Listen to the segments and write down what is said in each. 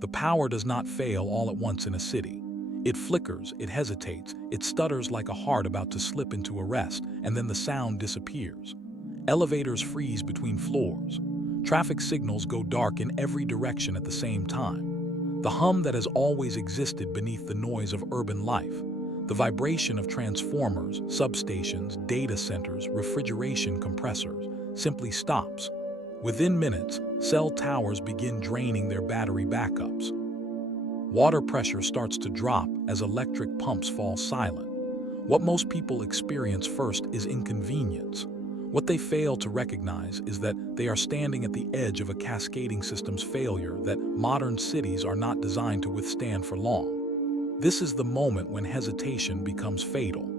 The power does not fail all at once in a city. It flickers, it hesitates, it stutters like a heart about to slip into arrest, and then the sound disappears. Elevators freeze between floors. Traffic signals go dark in every direction at the same time. The hum that has always existed beneath the noise of urban life, the vibration of transformers, substations, data centers, refrigeration compressors, simply stops. Within minutes, cell towers begin draining their battery backups. Water pressure starts to drop as electric pumps fall silent. What most people experience first is inconvenience. What they fail to recognize is that they are standing at the edge of a cascading system's failure that modern cities are not designed to withstand for long. This is the moment when hesitation becomes fatal.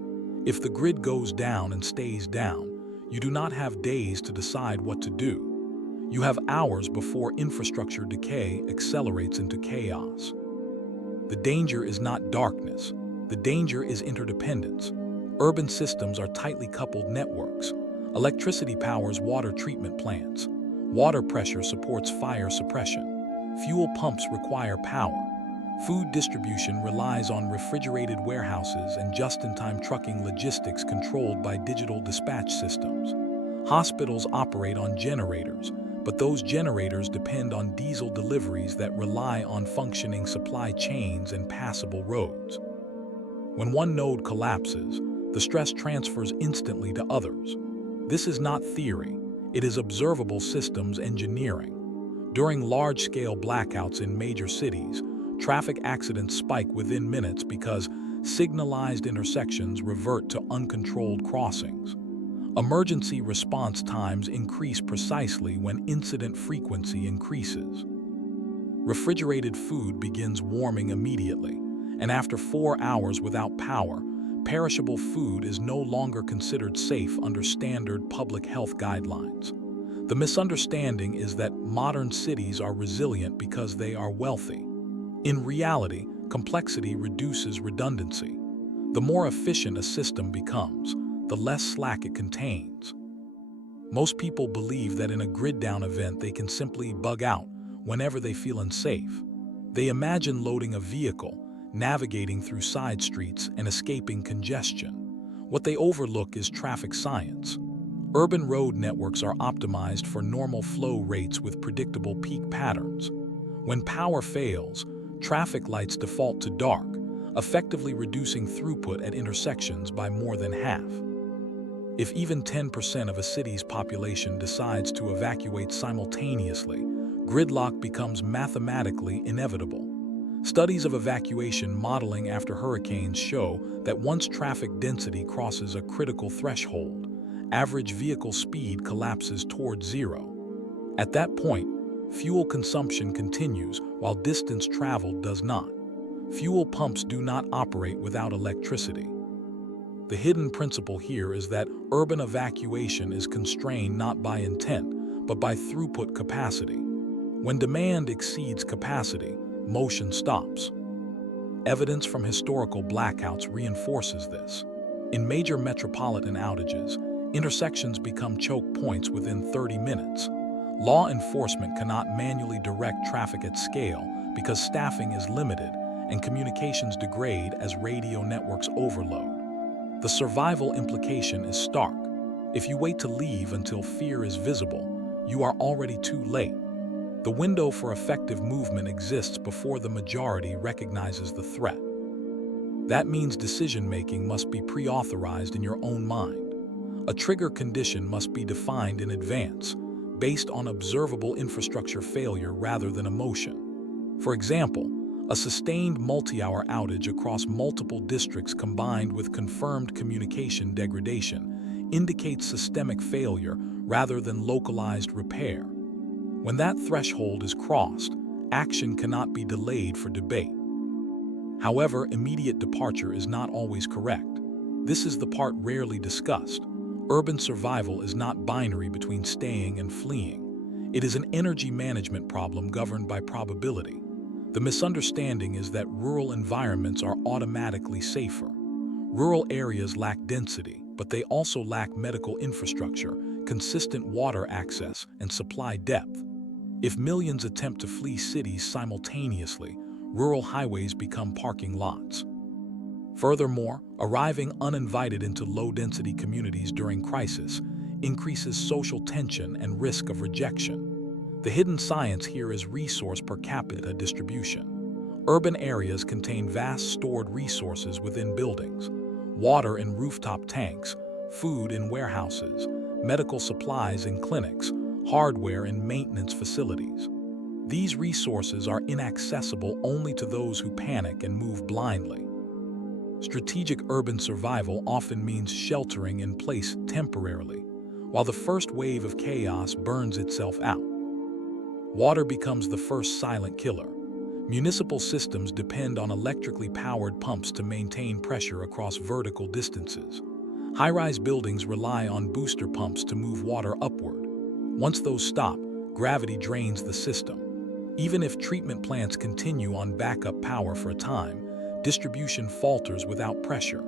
If the grid goes down and stays down, you do not have days to decide what to do. You have hours before infrastructure decay accelerates into chaos. The danger is not darkness. The danger is interdependence. Urban systems are tightly coupled networks. Electricity powers water treatment plants. Water pressure supports fire suppression. Fuel pumps require power. Food distribution relies on refrigerated warehouses and just-in-time trucking logistics controlled by digital dispatch systems. Hospitals operate on generators, but those generators depend on diesel deliveries that rely on functioning supply chains and passable roads. When one node collapses, the stress transfers instantly to others. This is not theory, it is observable systems engineering. During large-scale blackouts in major cities, traffic accidents spike within minutes because signalized intersections revert to uncontrolled crossings. Emergency response times increase precisely when incident frequency increases. Refrigerated food begins warming immediately, and after 4 hours without power, perishable food is no longer considered safe under standard public health guidelines. The misunderstanding is that modern cities are resilient because they are wealthy. In reality, complexity reduces redundancy. The more efficient a system becomes, the less slack it contains. Most people believe that in a grid-down event they can simply bug out whenever they feel unsafe. They imagine loading a vehicle, navigating through side streets, and escaping congestion. What they overlook is traffic science. Urban road networks are optimized for normal flow rates with predictable peak patterns. When power fails, traffic lights default to dark, effectively reducing throughput at intersections by more than half. If even 10% of a city's population decides to evacuate simultaneously, gridlock becomes mathematically inevitable. Studies of evacuation modeling after hurricanes show that once traffic density crosses a critical threshold, average vehicle speed collapses toward zero. At that point, fuel consumption continues while distance traveled does not. Fuel pumps do not operate without electricity. The hidden principle here is that urban evacuation is constrained not by intent, but by throughput capacity. When demand exceeds capacity, motion stops. Evidence from historical blackouts reinforces this. In major metropolitan outages, intersections become choke points within 30 minutes. Law enforcement cannot manually direct traffic at scale because staffing is limited and communications degrade as radio networks overload. The survival implication is stark. If you wait to leave until fear is visible, you are already too late. The window for effective movement exists before the majority recognizes the threat. That means decision-making must be pre-authorized in your own mind. A trigger condition must be defined in advance, based on observable infrastructure failure rather than emotion. For example, a sustained multi-hour outage across multiple districts combined with confirmed communication degradation indicates systemic failure rather than localized repair. When that threshold is crossed, action cannot be delayed for debate. However, immediate departure is not always correct. This is the part rarely discussed. Urban survival is not binary between staying and fleeing. It is an energy management problem governed by probability. The misunderstanding is that rural environments are automatically safer. Rural areas lack density, but they also lack medical infrastructure, consistent water access, and supply depth. If millions attempt to flee cities simultaneously, rural highways become parking lots. Furthermore, arriving uninvited into low-density communities during crisis increases social tension and risk of rejection. The hidden science here is resource per capita distribution. Urban areas contain vast stored resources within buildings: water in rooftop tanks, food in warehouses, medical supplies in clinics, hardware in maintenance facilities. These resources are inaccessible only to those who panic and move blindly. Strategic urban survival often means sheltering in place temporarily, while the first wave of chaos burns itself out. Water becomes the first silent killer. Municipal systems depend on electrically powered pumps to maintain pressure across vertical distances. High-rise buildings rely on booster pumps to move water upward. Once those stop, gravity drains the system. Even if treatment plants continue on backup power for a time, distribution falters without pressure.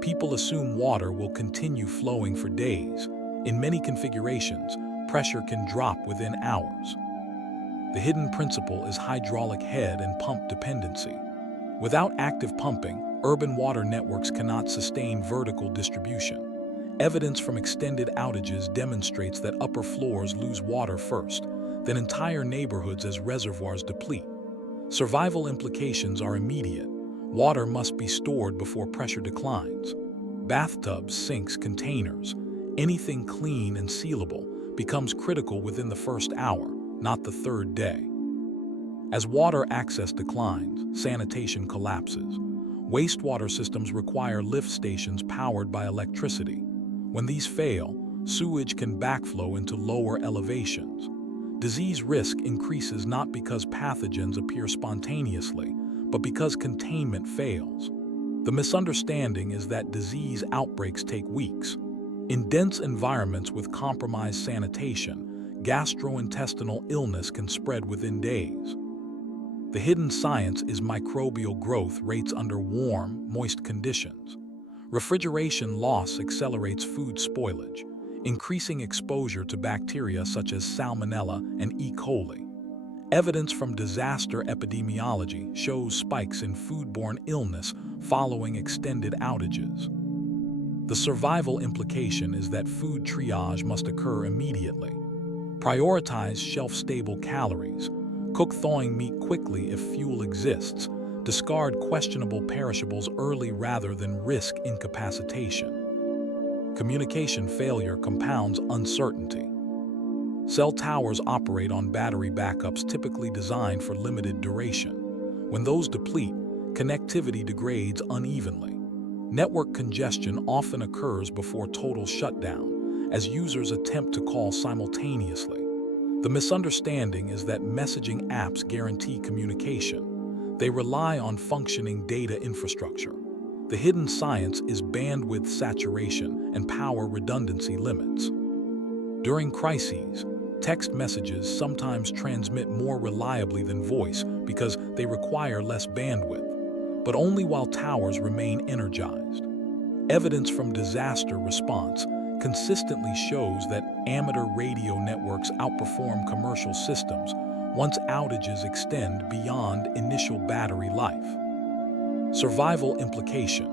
People assume water will continue flowing for days. In many configurations, pressure can drop within hours. The hidden principle is hydraulic head and pump dependency. Without active pumping, urban water networks cannot sustain vertical distribution. Evidence from extended outages demonstrates that upper floors lose water first, then entire neighborhoods as reservoirs deplete. Survival implications are immediate. Water must be stored before pressure declines. Bathtubs, sinks, containers, anything clean and sealable becomes critical within the first hour, not the third day. As water access declines, sanitation collapses. Wastewater systems require lift stations powered by electricity. When these fail, sewage can backflow into lower elevations. Disease risk increases not because pathogens appear spontaneously, but because containment fails. The misunderstanding is that disease outbreaks take weeks. In dense environments with compromised sanitation, gastrointestinal illness can spread within days. The hidden science is microbial growth rates under warm, moist conditions. Refrigeration loss accelerates food spoilage, increasing exposure to bacteria such as Salmonella and E. coli. Evidence from disaster epidemiology shows spikes in foodborne illness following extended outages. The survival implication is that food triage must occur immediately. Prioritize shelf-stable calories. Cook thawing meat quickly if fuel exists. Discard questionable perishables early rather than risk incapacitation. Communication failure compounds uncertainty. Cell towers operate on battery backups typically designed for limited duration. When those deplete, connectivity degrades unevenly. Network congestion often occurs before total shutdown, as users attempt to call simultaneously. The misunderstanding is that messaging apps guarantee communication. They rely on functioning data infrastructure. The hidden science is bandwidth saturation and power redundancy limits. During crises, text messages sometimes transmit more reliably than voice because they require less bandwidth, but only while towers remain energized. Evidence from disaster response consistently shows that amateur radio networks outperform commercial systems once outages extend beyond initial battery life. Survival implication: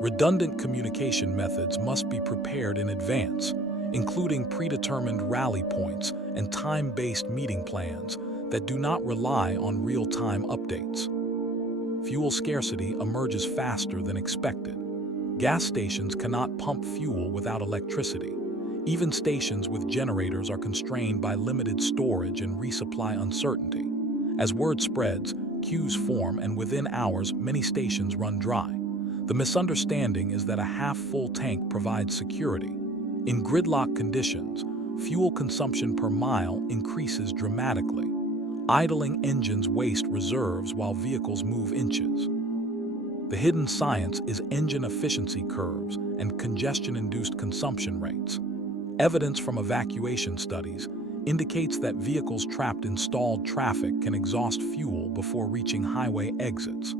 redundant communication methods must be prepared in advance, including predetermined rally points and time-based meeting plans that do not rely on real-time updates. Fuel scarcity emerges faster than expected. Gas stations cannot pump fuel without electricity. Even stations with generators are constrained by limited storage and resupply uncertainty. As word spreads, queues form, and within hours, many stations run dry. The misunderstanding is that a half-full tank provides security. In gridlock conditions, fuel consumption per mile increases dramatically. Idling engines waste reserves while vehicles move inches. The hidden science is engine efficiency curves and congestion-induced consumption rates. Evidence from evacuation studies indicates that vehicles trapped in stalled traffic can exhaust fuel before reaching highway exits.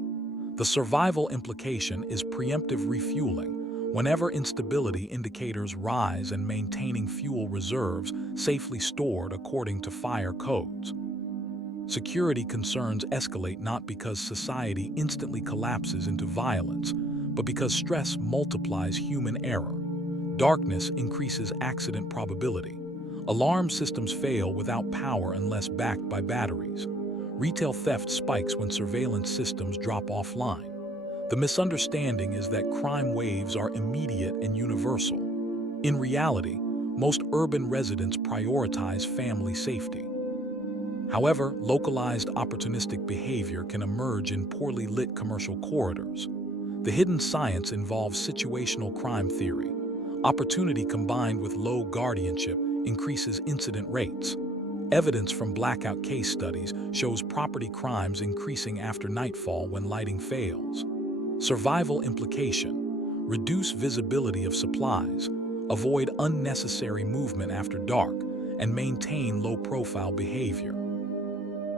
The survival implication is preemptive refueling. Whenever instability indicators rise and maintaining fuel reserves safely stored according to fire codes. Security concerns escalate not because society instantly collapses into violence, but because stress multiplies human error. Darkness increases accident probability. Alarm systems fail without power unless backed by batteries. Retail theft spikes when surveillance systems drop offline. The misunderstanding is that crime waves are immediate and universal. In reality, most urban residents prioritize family safety. However, localized opportunistic behavior can emerge in poorly lit commercial corridors. The hidden science involves situational crime theory. Opportunity combined with low guardianship increases incident rates. Evidence from blackout case studies shows property crimes increasing after nightfall when lighting fails. Survival implication: reduce visibility of supplies, avoid unnecessary movement after dark, and maintain low-profile behavior.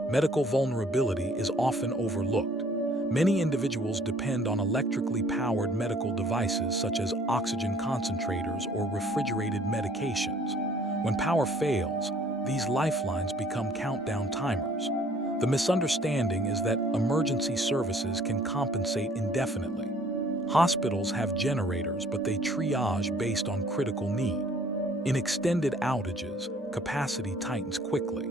Medical vulnerability is often overlooked. Many individuals depend on electrically powered medical devices such as oxygen concentrators or refrigerated medications. When power fails, these lifelines become countdown timers. The misunderstanding is that emergency services can compensate indefinitely. Hospitals have generators, but they triage based on critical need. In extended outages, capacity tightens quickly.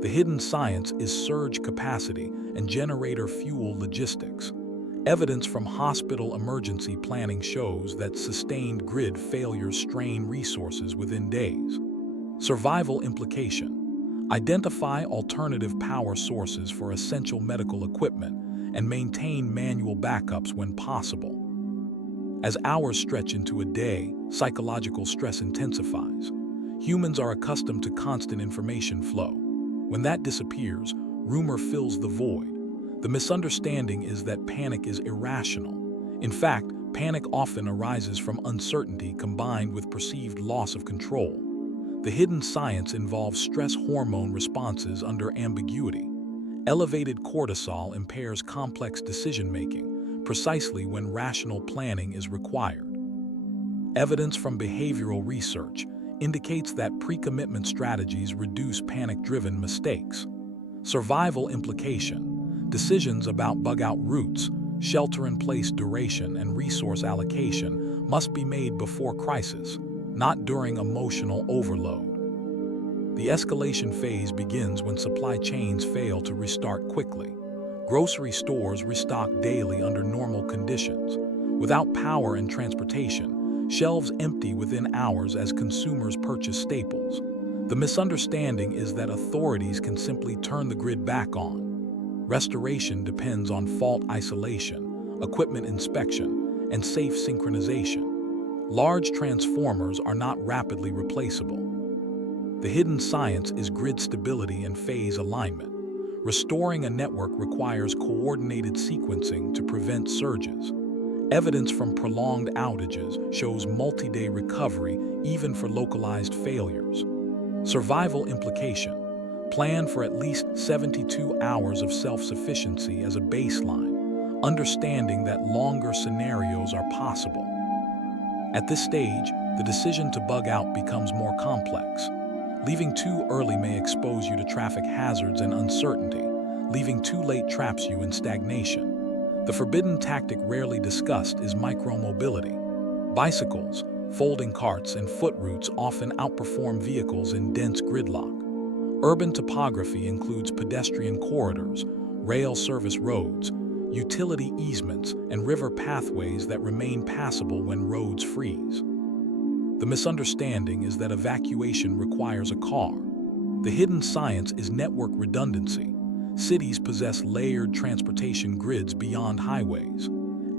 The hidden science is surge capacity and generator fuel logistics. Evidence from hospital emergency planning shows that sustained grid failures strain resources within days. Survival implication: identify alternative power sources for essential medical equipment and maintain manual backups when possible. As hours stretch into a day, psychological stress intensifies. Humans are accustomed to constant information flow. When that disappears, rumor fills the void. The misunderstanding is that panic is irrational. In fact, panic often arises from uncertainty combined with perceived loss of control. The hidden science involves stress hormone responses under ambiguity. Elevated cortisol impairs complex decision-making, precisely when rational planning is required. Evidence from behavioral research indicates that pre-commitment strategies reduce panic-driven mistakes. Survival implication: decisions about bug-out routes, shelter-in-place duration, and resource allocation must be made before crisis, not during emotional overload. The escalation phase begins when supply chains fail to restart quickly. Grocery stores restock daily under normal conditions. Without power and transportation, shelves empty within hours as consumers purchase staples. The misunderstanding is that authorities can simply turn the grid back on. Restoration depends on fault isolation, equipment inspection, and safe synchronization. Large transformers are not rapidly replaceable. The hidden science is grid stability and phase alignment. Restoring a network requires coordinated sequencing to prevent surges. Evidence from prolonged outages shows multi-day recovery even for localized failures. Survival implication: plan for at least 72 hours of self-sufficiency as a baseline, understanding that longer scenarios are possible. At this stage, the decision to bug out becomes more complex. Leaving too early may expose you to traffic hazards and uncertainty. Leaving too late traps you in stagnation. The forbidden tactic rarely discussed is micromobility. Bicycles, folding carts, and foot routes often outperform vehicles in dense gridlock. Urban topography includes pedestrian corridors, rail service roads, utility easements, and river pathways that remain passable when roads freeze. The misunderstanding is that evacuation requires a car. The hidden science is network redundancy. Cities possess layered transportation grids beyond highways.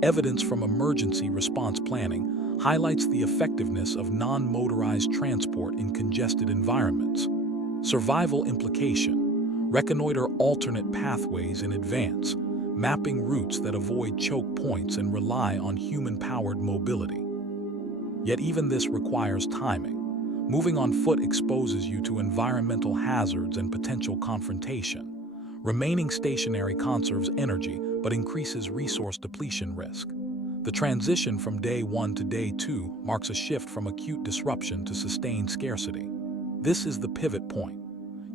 Evidence from emergency response planning highlights the effectiveness of non-motorized transport in congested environments. Survival implication: reconnoiter alternate pathways in advance, mapping routes that avoid choke points and rely on human-powered mobility. Yet even this requires timing. Moving on foot exposes you to environmental hazards and potential confrontation. Remaining stationary conserves energy but increases resource depletion risk. The transition from day 1 to day 2 marks a shift from acute disruption to sustained scarcity. This is the pivot point.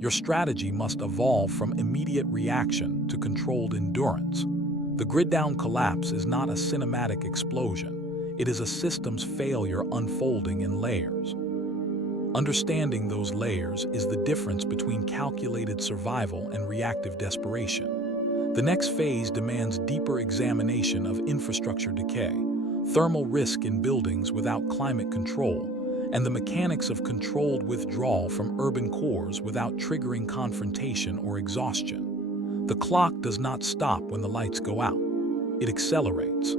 Your strategy must evolve from immediate reaction to controlled endurance. The grid-down collapse is not a cinematic explosion. It is a systems failure unfolding in layers. Understanding those layers is the difference between calculated survival and reactive desperation. The next phase demands deeper examination of infrastructure decay, thermal risk in buildings without climate control, and the mechanics of controlled withdrawal from urban cores without triggering confrontation or exhaustion. The clock does not stop when the lights go out. It accelerates.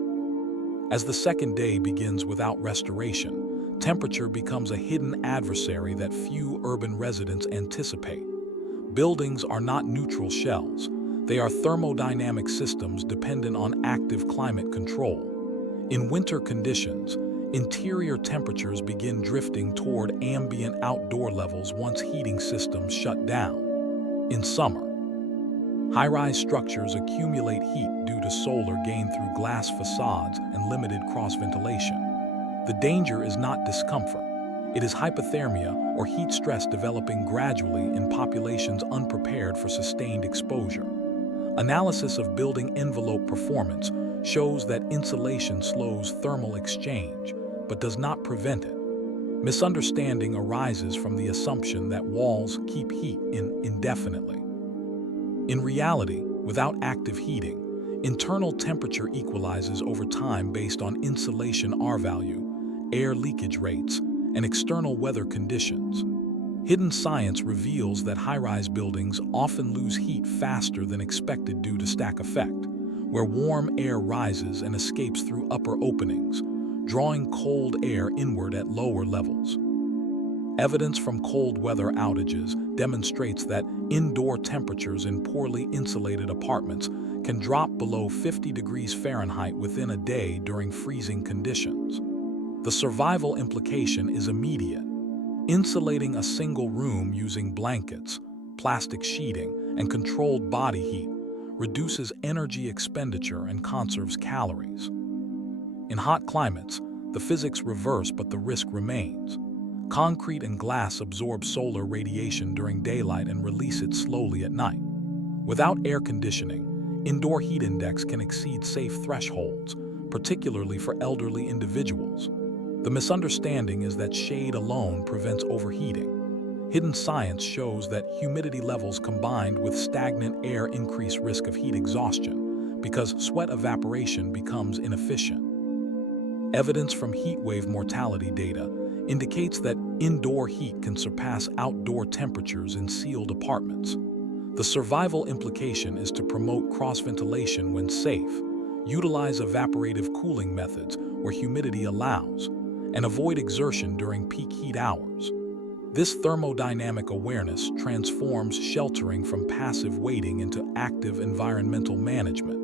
As the second day begins without restoration, temperature becomes a hidden adversary that few urban residents anticipate. Buildings are not neutral shells. They are thermodynamic systems dependent on active climate control. In winter conditions, interior temperatures begin drifting toward ambient outdoor levels once heating systems shut down. In summer, high-rise structures accumulate heat due to solar gained through glass facades and limited cross-ventilation. The danger is not discomfort. It is hypothermia or heat stress developing gradually in populations unprepared for sustained exposure. Analysis of building envelope performance shows that insulation slows thermal exchange, but does not prevent it. Misunderstanding arises from the assumption that walls keep heat in indefinitely. In reality, without active heating, internal temperature equalizes over time based on insulation R value, air leakage rates, and external weather conditions. Hidden science reveals that high-rise buildings often lose heat faster than expected due to stack effect, where warm air rises and escapes through upper openings, drawing cold air inward at lower levels. Evidence from cold weather outages demonstrates that indoor temperatures in poorly insulated apartments can drop below 50 degrees Fahrenheit within a day during freezing conditions. The survival implication is immediate. Insulating a single room using blankets, plastic sheeting, and controlled body heat reduces energy expenditure and conserves calories. In hot climates, the physics reverse but the risk remains. Concrete and glass absorb solar radiation during daylight and release it slowly at night. Without air conditioning, indoor heat index can exceed safe thresholds, particularly for elderly individuals. The misunderstanding is that shade alone prevents overheating. Hidden science shows that humidity levels combined with stagnant air increase risk of heat exhaustion because sweat evaporation becomes inefficient. Evidence from heat wave mortality data indicates that indoor heat can surpass outdoor temperatures in sealed apartments. The survival implication is to promote cross-ventilation when safe, utilize evaporative cooling methods where humidity allows, and avoid exertion during peak heat hours. This thermodynamic awareness transforms sheltering from passive waiting into active environmental management.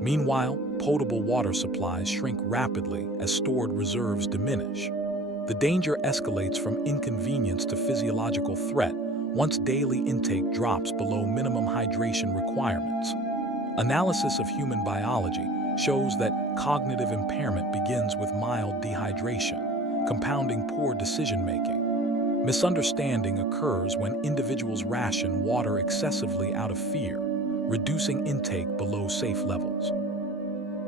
Meanwhile, potable water supplies shrink rapidly as stored reserves diminish. The danger escalates from inconvenience to physiological threat once daily intake drops below minimum hydration requirements. Analysis of human biology shows that cognitive impairment begins with mild dehydration, compounding poor decision-making. Misunderstanding occurs when individuals ration water excessively out of fear, reducing intake below safe levels.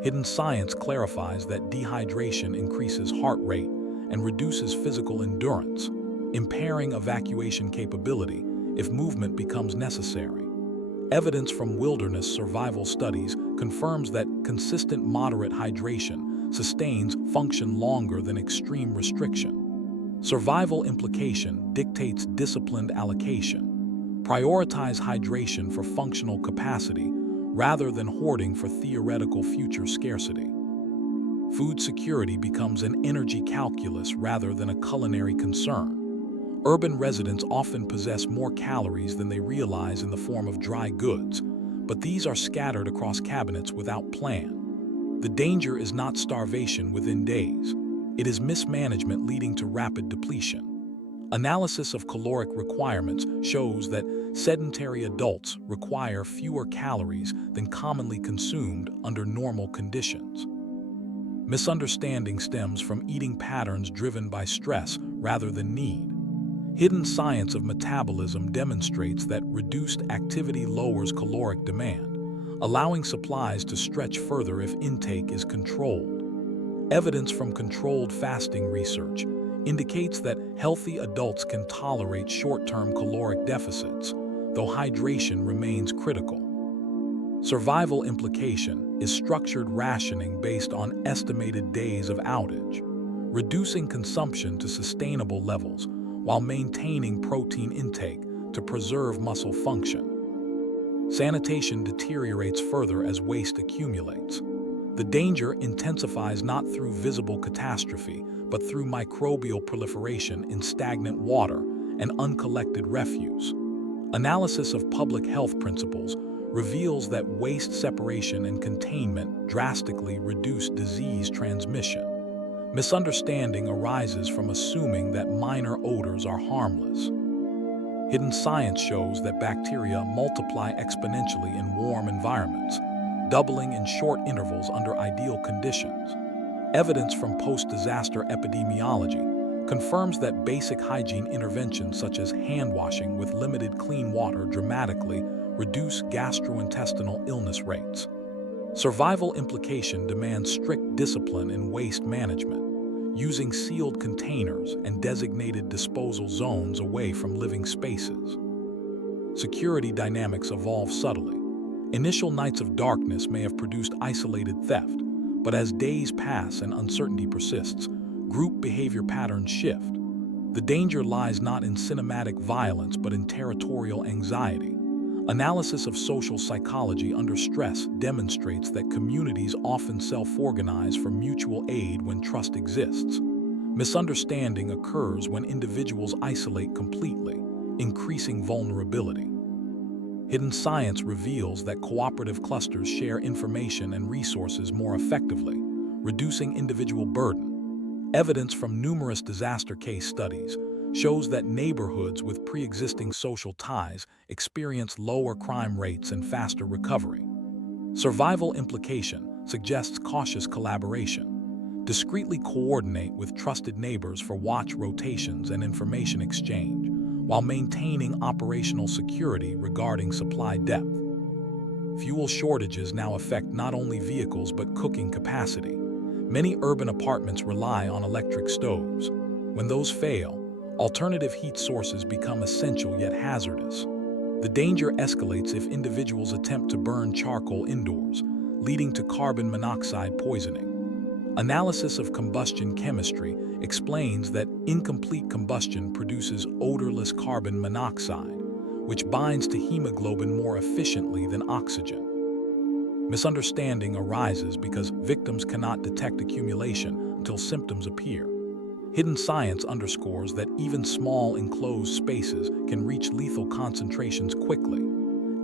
Hidden science clarifies that dehydration increases heart rate and reduces physical endurance, impairing evacuation capability if movement becomes necessary. Evidence from wilderness survival studies confirms that consistent moderate hydration sustains function longer than extreme restriction. Survival implication dictates disciplined allocation. Prioritize hydration for functional capacity rather than hoarding for theoretical future scarcity. Food security becomes an energy calculus rather than a culinary concern. Urban residents often possess more calories than they realize in the form of dry goods, but these are scattered across cabinets without plan. The danger is not starvation within days. It is mismanagement leading to rapid depletion. Analysis of caloric requirements shows that sedentary adults require fewer calories than commonly consumed under normal conditions. Misunderstanding stems from eating patterns driven by stress rather than need. Hidden science of metabolism demonstrates that reduced activity lowers caloric demand, allowing supplies to stretch further if intake is controlled. Evidence from controlled fasting research indicates that healthy adults can tolerate short-term caloric deficits, though hydration remains critical. Survival implication is structured rationing based on estimated days of outage, reducing consumption to sustainable levels while maintaining protein intake to preserve muscle function. Sanitation deteriorates further as waste accumulates. The danger intensifies not through visible catastrophe, but through microbial proliferation in stagnant water and uncollected refuse. Analysis of public health principles reveals that waste separation and containment drastically reduce disease transmission. Misunderstanding arises from assuming that minor odors are harmless. Hidden science shows that bacteria multiply exponentially in warm environments, doubling in short intervals under ideal conditions. Evidence from post-disaster epidemiology confirms that basic hygiene interventions such as hand washing with limited clean water dramatically reduce gastrointestinal illness rates. Survival implication demands strict discipline in waste management, using sealed containers and designated disposal zones away from living spaces. Security dynamics evolve subtly. Initial nights of darkness may have produced isolated theft, but as days pass and uncertainty persists, group behavior patterns shift. The danger lies not in cinematic violence but in territorial anxiety. Analysis of social psychology under stress demonstrates that communities often self-organize for mutual aid when trust exists. Misunderstanding occurs when individuals isolate completely, increasing vulnerability. Hidden science reveals that cooperative clusters share information and resources more effectively, reducing individual burden. Evidence from numerous disaster case studies shows that neighborhoods with pre-existing social ties experience lower crime rates and faster recovery. Survival implication suggests cautious collaboration. Discreetly coordinate with trusted neighbors for watch rotations and information exchange, while maintaining operational security regarding supply depth. Fuel shortages now affect not only vehicles but cooking capacity. Many urban apartments rely on electric stoves. When those fail, alternative heat sources become essential yet hazardous. The danger escalates if individuals attempt to burn charcoal indoors, leading to carbon monoxide poisoning. Analysis of combustion chemistry explains that incomplete combustion produces odorless carbon monoxide, which binds to hemoglobin more efficiently than oxygen. Misunderstanding arises because victims cannot detect accumulation until symptoms appear. Hidden science underscores that even small enclosed spaces can reach lethal concentrations quickly.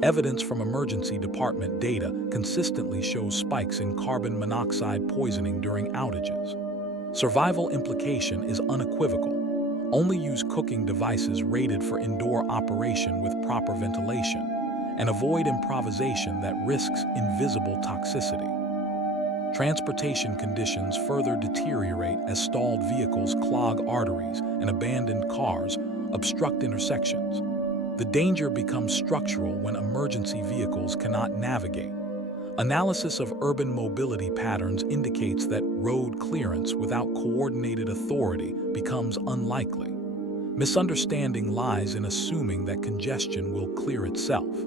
Evidence from emergency department data consistently shows spikes in carbon monoxide poisoning during outages. Survival implication is unequivocal. Only use cooking devices rated for indoor operation with proper ventilation, and avoid improvisation that risks invisible toxicity. Transportation conditions further deteriorate as stalled vehicles clog arteries and abandoned cars obstruct intersections. The danger becomes structural when emergency vehicles cannot navigate. Analysis of urban mobility patterns indicates that road clearance without coordinated authority becomes unlikely. Misunderstanding lies in assuming that congestion will clear itself.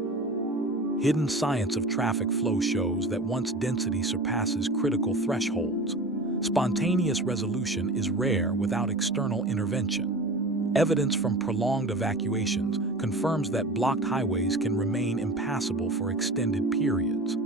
Hidden science of traffic flow shows that once density surpasses critical thresholds, spontaneous resolution is rare without external intervention. Evidence from prolonged evacuations confirms that blocked highways can remain impassable for extended periods.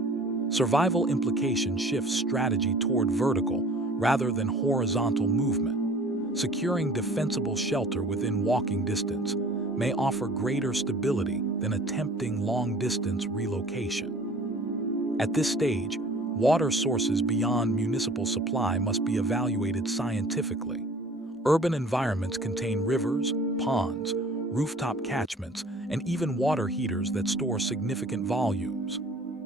Survival implication shifts strategy toward vertical rather than horizontal movement. Securing defensible shelter within walking distance may offer greater stability than attempting long-distance relocation. At this stage, water sources beyond municipal supply must be evaluated scientifically. Urban environments contain rivers, ponds, rooftop catchments, and even water heaters that store significant volumes.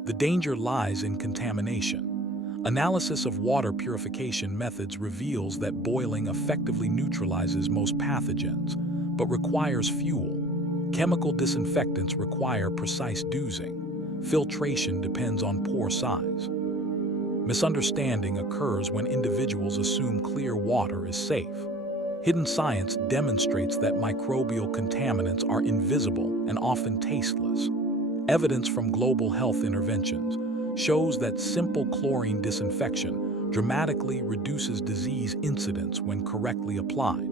The danger lies in contamination. Analysis of water purification methods reveals that boiling effectively neutralizes most pathogens, but requires fuel. Chemical disinfectants require precise dosing. Filtration depends on pore size. Misunderstanding occurs when individuals assume clear water is safe. Hidden science demonstrates that microbial contaminants are invisible and often tasteless. Evidence from global health interventions shows that simple chlorine disinfection dramatically reduces disease incidence when correctly applied.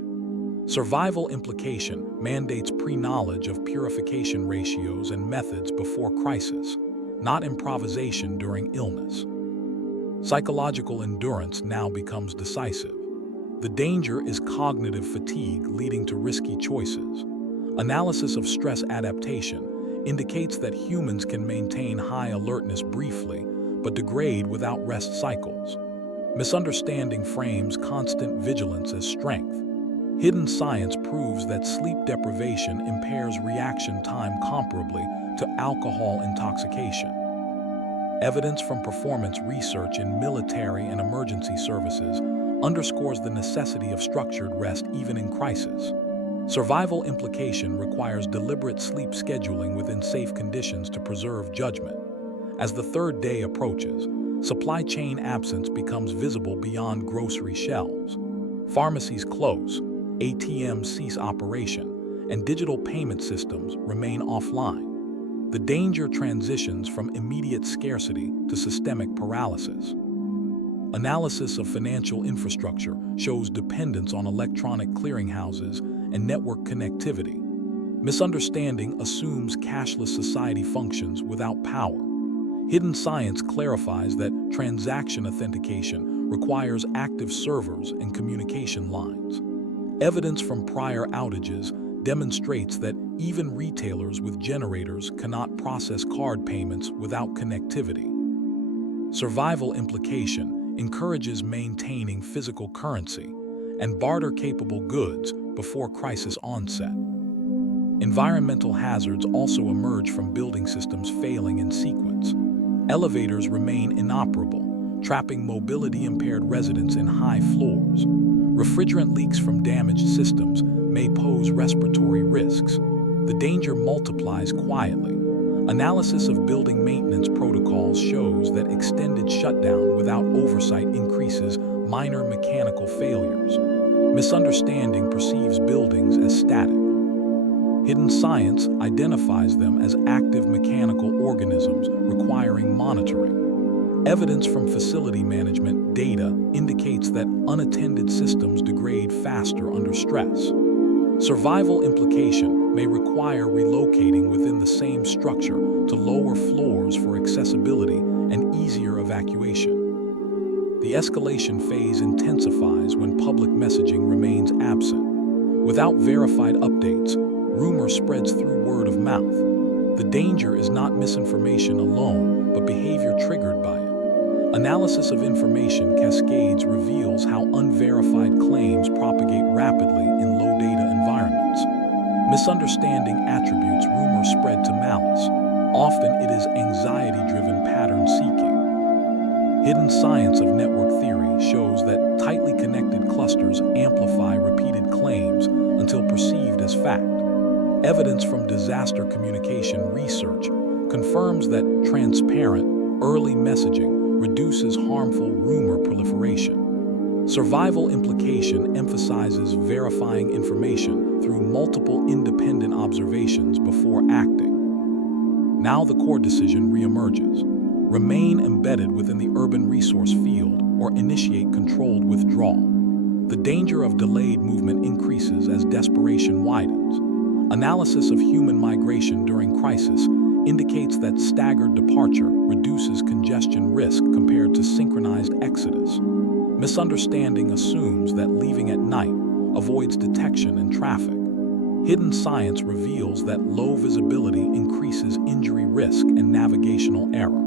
Survival implication mandates pre-knowledge of purification ratios and methods before crisis, not improvisation during illness. Psychological endurance now becomes decisive. The danger is cognitive fatigue leading to risky choices. Analysis of stress adaptation indicates that humans can maintain high alertness briefly, but degrade without rest cycles. Misunderstanding frames constant vigilance as strength. Hidden science proves that sleep deprivation impairs reaction time comparably to alcohol intoxication. Evidence from performance research in military and emergency services underscores the necessity of structured rest even in crisis. Survival implication requires deliberate sleep scheduling within safe conditions to preserve judgment. As the third day approaches, supply chain absence becomes visible beyond grocery shelves. Pharmacies close, ATMs cease operation, and digital payment systems remain offline. The danger transitions from immediate scarcity to systemic paralysis. Analysis of financial infrastructure shows dependence on electronic clearinghouses and network connectivity. Misunderstanding assumes cashless society functions without power. Hidden science clarifies that transaction authentication requires active servers and communication lines. Evidence from prior outages demonstrates that even retailers with generators cannot process card payments without connectivity. Survival implication encourages maintaining physical currency and barter-capable goods before crisis onset. Environmental hazards also emerge from building systems failing in sequence. Elevators remain inoperable, trapping mobility-impaired residents in high floors. Refrigerant leaks from damaged systems may pose respiratory risks. The danger multiplies quietly. Analysis of building maintenance protocols shows that extended shutdown without oversight increases minor mechanical failures. Misunderstanding perceives buildings as static. Hidden science identifies them as active mechanical organisms requiring monitoring. Evidence from facility management data indicates that unattended systems degrade faster under stress. Survival implication may require relocating within the same structure to lower floors for accessibility and easier evacuation. The escalation phase intensifies when public messaging remains absent. Without verified updates, rumor spreads through word of mouth. The danger is not misinformation alone, but behavior triggered by it. Analysis of information cascades reveals how unverified claims propagate rapidly in low data environments. Misunderstanding attributes rumor spread to malice. Often it is anxiety-driven pattern seeking. Hidden science of network theory shows that tightly connected clusters amplify repeated claims until perceived as fact. Evidence from disaster communication research confirms that transparent, early messaging reduces harmful rumor proliferation. Survival implication emphasizes verifying information through multiple independent observations before acting. Now the core decision reemerges. Remain embedded within the urban resource field or initiate controlled withdrawal. The danger of delayed movement increases as desperation widens. Analysis of human migration during crisis indicates that staggered departure reduces congestion risk compared to synchronized exodus. Misunderstanding assumes that leaving at night avoids detection and traffic. Hidden science reveals that low visibility increases injury risk and navigational error.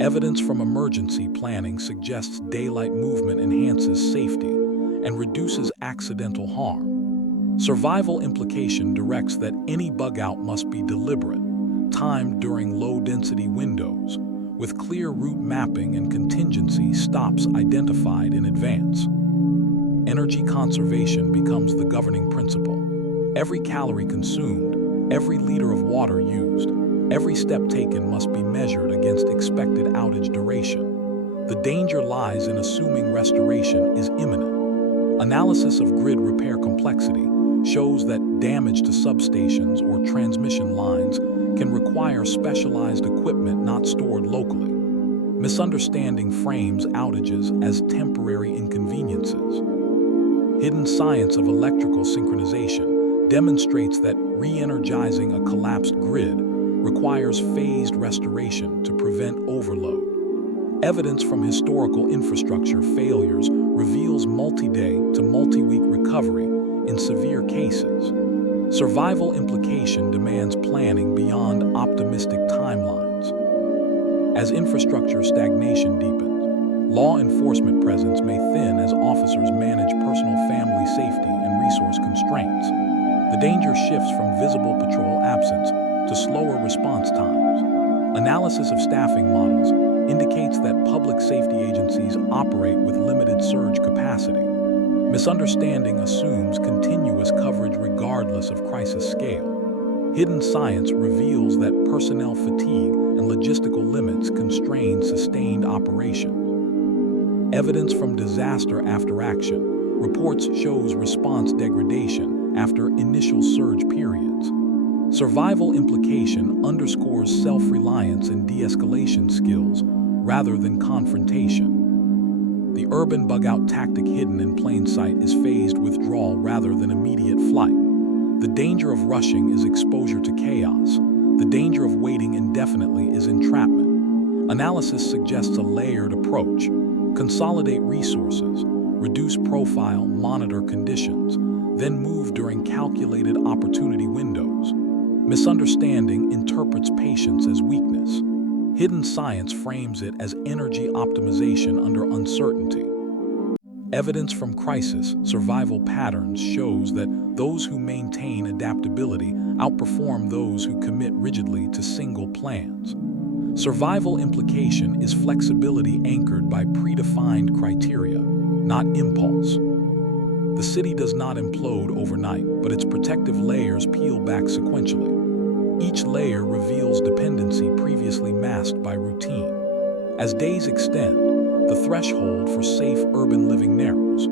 Evidence from emergency planning suggests daylight movement enhances safety and reduces accidental harm. Survival implication directs that any bug-out must be deliberate, timed during low-density windows, with clear route mapping and contingency stops identified in advance. Energy conservation becomes the governing principle. Every calorie consumed, every liter of water used, every step taken must be measured against expected outage duration. The danger lies in assuming restoration is imminent. Analysis of grid repair complexity shows that damage to substations or transmission lines can require specialized equipment not stored locally. Misunderstanding frames outages as temporary inconveniences. Hidden science of electrical synchronization demonstrates that re-energizing a collapsed grid requires phased restoration to prevent overload. Evidence from historical infrastructure failures reveals multi-day to multi-week recovery in severe cases. Survival implication demands planning beyond optimistic timelines. As infrastructure stagnation deepens, law enforcement presence may thin as officers manage personal family safety and resource constraints. The danger shifts from visible patrol absence to slower response times. Analysis of staffing models indicates that public safety agencies operate with limited surge capacity. Misunderstanding assumes continuous coverage regardless of crisis scale. Hidden science reveals that personnel fatigue and logistical limits constrain sustained operations. Evidence from disaster after action reports shows response degradation after initial surge periods. Survival implication underscores self-reliance and de-escalation skills rather than confrontation. The urban bug-out tactic hidden in plain sight is phased withdrawal rather than immediate flight. The danger of rushing is exposure to chaos. The danger of waiting indefinitely is entrapment. Analysis suggests a layered approach. Consolidate resources, reduce profile, monitor conditions, then move during calculated opportunity windows. Misunderstanding interprets patience as weakness. Hidden science frames it as energy optimization under uncertainty. Evidence from crisis survival patterns shows that those who maintain adaptability outperform those who commit rigidly to single plans. Survival implication is flexibility anchored by predefined criteria, not impulse. The city does not implode overnight, but its protective layers peel back sequentially. Each layer reveals dependency previously masked by routine. As days extend, the threshold for safe urban living narrows.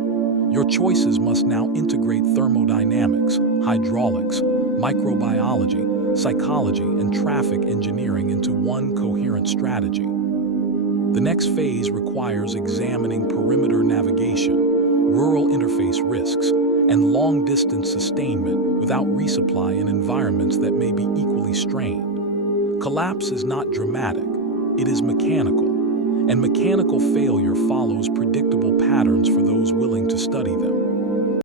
Your choices must now integrate thermodynamics, hydraulics, microbiology, psychology, and traffic engineering into one coherent strategy. The next phase requires examining perimeter navigation, rural interface risks, and long-distance sustainment without resupply in environments that may be equally strained. Collapse is not dramatic, it is mechanical, and mechanical failure follows predictable patterns for those willing to study them.